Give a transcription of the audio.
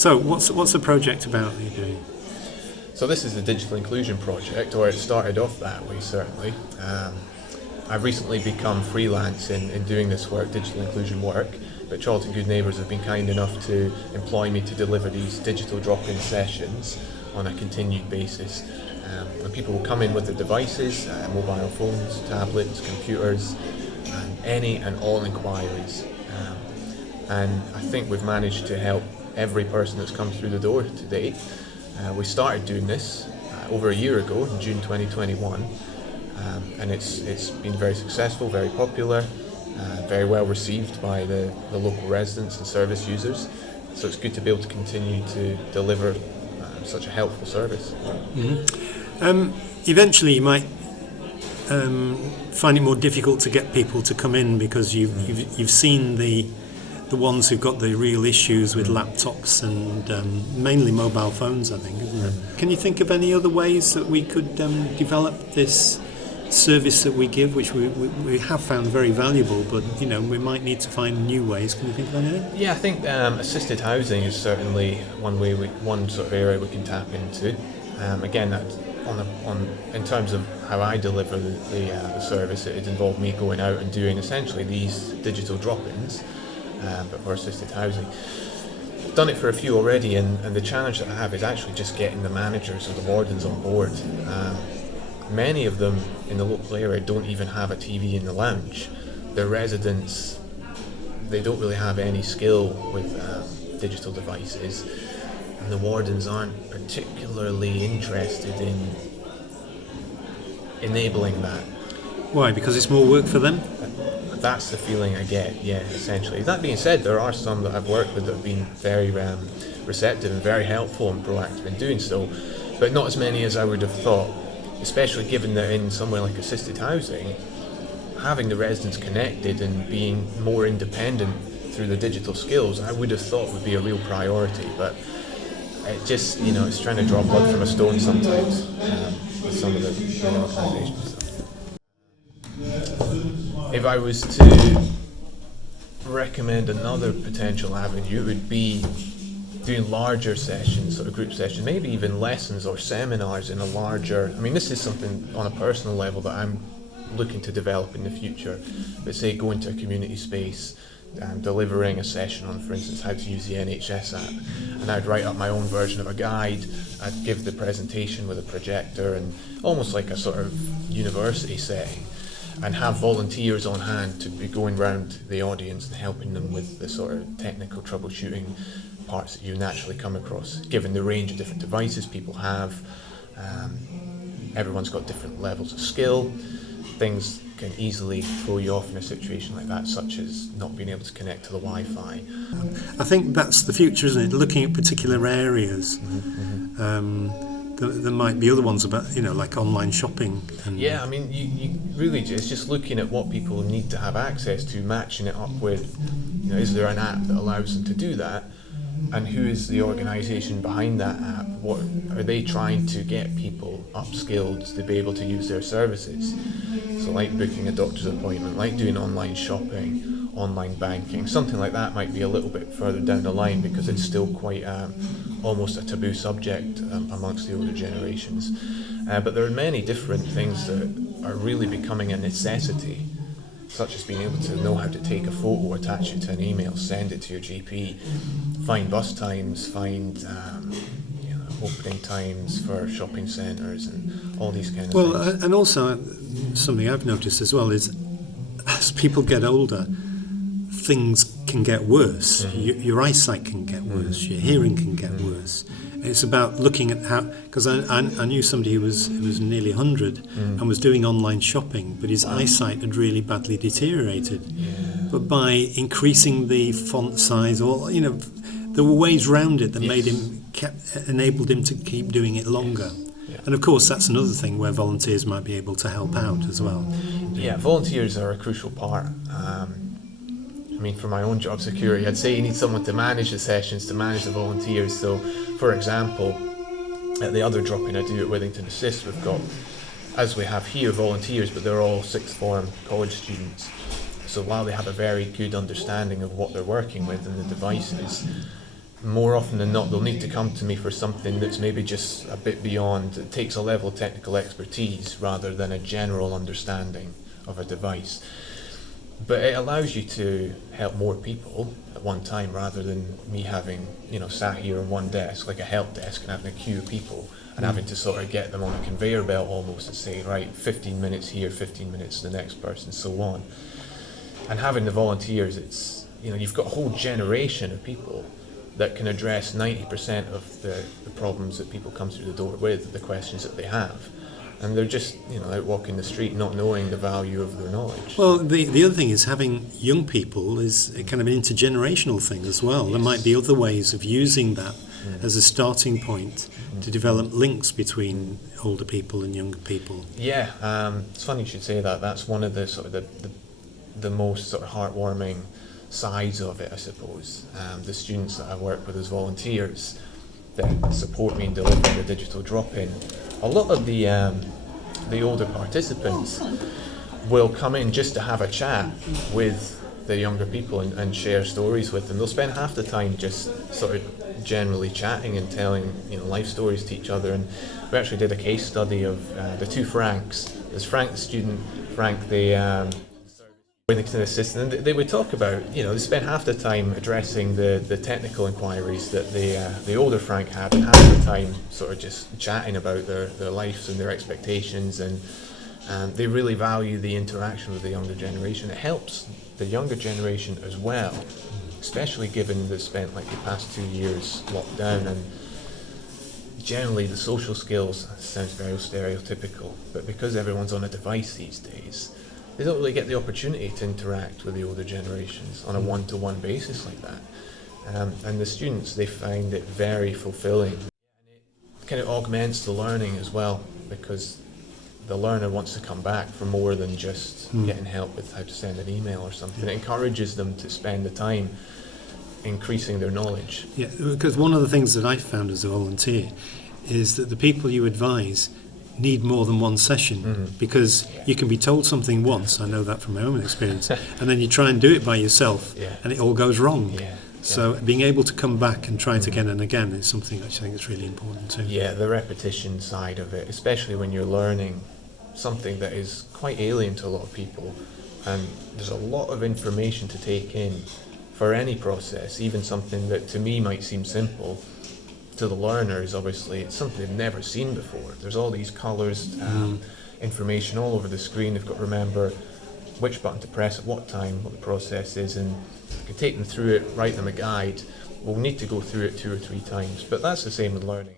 So what's the project about that you're doing? So this is a digital inclusion project, or it started off that way certainly. I've recently become freelance in doing this work, digital inclusion work, but Charlton Good Neighbours have been kind enough to employ me to deliver these digital drop-in sessions on a continued basis. And people will come in with their devices, mobile phones, tablets, computers, and any and all inquiries. And I think we've managed to help every person that's come through the door to date. We started doing this over a year ago, in June 2021, and it's been very successful, very popular, very well received by the local residents and service users. So it's good to be able to continue to deliver such a helpful service. Mm-hmm. Eventually you might find it more difficult to get people to come in because you've seen the ones who've got the real issues with laptops and mainly mobile phones, I think, isn't it? Can you think of any other ways that we could develop this service that we give, which we have found very valuable, but we might need to find new ways? Can you think of anything? Yeah, I think assisted housing is certainly one sort of area we can tap into. Again, that in terms of how I deliver the service, it involved me going out and doing essentially these digital drop-ins. But for assisted housing. I've done it for a few already, and the challenge that I have is actually just getting the managers or the wardens on board. Many of them in the local area don't even have a TV in the lounge. Their residents, they don't really have any skill with digital devices, and the wardens aren't particularly interested in enabling that. Why? Because it's more work for them? That's the feeling I get, yeah, essentially. That being said, there are some that I've worked with that have been very receptive and very helpful and proactive in doing so, but not as many as I would have thought, especially given that in somewhere like assisted housing, having the residents connected and being more independent through the digital skills, I would have thought would be a real priority, but it just, it's trying to draw blood from a stone sometimes with some of the organisations. If I was to recommend another potential avenue, it would be doing larger sessions, sort of group sessions, maybe even lessons or seminars in a larger... this is something on a personal level that I'm looking to develop in the future. But say go into a community space, delivering a session on, for instance, how to use the NHS app, and I'd write up my own version of a guide. I'd give the presentation with a projector and almost like a sort of university setting, and have volunteers on hand to be going round the audience and helping them with the sort of technical troubleshooting parts that you naturally come across, given the range of different devices people have. Everyone's got different levels of skill. Things can easily throw you off in a situation like that, such as not being able to connect to the Wi-Fi. I think that's the future, isn't it? Looking at particular areas. There might be other ones about, like online shopping. Yeah, you really it's just looking at what people need to have access to, matching it up with, is there an app that allows them to do that, and who is the organisation behind that app? What are they trying to get people upskilled to be able to use their services? So like booking a doctor's appointment, like doing online shopping, online banking, something like that might be a little bit further down the line because it's still quite almost a taboo subject amongst the older generations. But there are many different things that are really becoming a necessity, such as being able to know how to take a photo, attach it to an email, send it to your GP, find bus times, find opening times for shopping centres and all these kind of things. Well, and also something I've noticed as well is as people get older, things can get worse. Your eyesight can get worse. Your hearing can get worse. It's about looking at how, because I knew somebody who was nearly 100 and was doing online shopping, but his eyesight had really badly deteriorated. But by increasing the font size, or there were ways round it that enabled him to keep doing it longer. And of course, that's another thing where volunteers might be able to help out as well. Yeah, volunteers are a crucial part. For my own job security, I'd say you need someone to manage the sessions, to manage the volunteers. So, for example, at the other drop-in I do at Withington Assist, we've got, as we have here, volunteers, but they're all sixth form college students. So while they have a very good understanding of what they're working with and the devices, more often than not, they'll need to come to me for something that's maybe just a bit beyond, it takes a level of technical expertise rather than a general understanding of a device. But it allows you to help more people at one time rather than me having, sat here on one desk, like a help desk, and having a queue of people and having to sort of get them on a conveyor belt almost and say, right, 15 minutes here, 15 minutes to the next person, so on. And having the volunteers, it's, you've got a whole generation of people that can address 90% of the problems that people come through the door with, the questions that they have. And they're just, out walking the street not knowing the value of their knowledge. Well, the other thing is having young people is a kind of an intergenerational thing as well. Yes. There might be other ways of using that as a starting point to develop links between older people and younger people. Yeah, it's funny you should say that. That's one of the sort of the most sort of heartwarming sides of it, I suppose. The students that I work with as volunteers that support me in delivering the digital drop-in, a lot of the older participants will come in just to have a chat with the younger people and share stories with them. They'll spend half the time just sort of generally chatting and telling life stories to each other. And we actually did a case study of the two Franks. There's Frank the student, Frank the Worthington assistant, and they would talk about, they spent half the time addressing the technical inquiries that the older Frank had, and half the time sort of just chatting about their lives and their expectations, and they really value the interaction with the younger generation. It helps the younger generation as well, especially given they've spent like the past 2 years locked down, and generally the social skills, sounds very stereotypical, but because everyone's on a device these days, they don't really get the opportunity to interact with the older generations on a one-to-one basis like that. And the students, they find it very fulfilling. It kind of augments the learning as well, because the learner wants to come back for more than just getting help with how to send an email or something. It encourages them to spend the time increasing their knowledge. Yeah, because one of the things that I found as a volunteer is that the people you advise need more than one session, because you can be told something once, I know that from my own experience, and then you try and do it by yourself and it all goes wrong. So being able to come back and try it again and again is something which I think is really important too. Yeah, the repetition side of it, especially when you're learning something that is quite alien to a lot of people, and there's a lot of information to take in for any process, even something that to me might seem simple. To the learners, obviously, it's something they've never seen before. There's all these colours, information all over the screen. They've got to remember which button to press at what time, what the process is, and you can take them through it, write them a guide. We'll need to go through it 2 or 3 times, but that's the same with learning.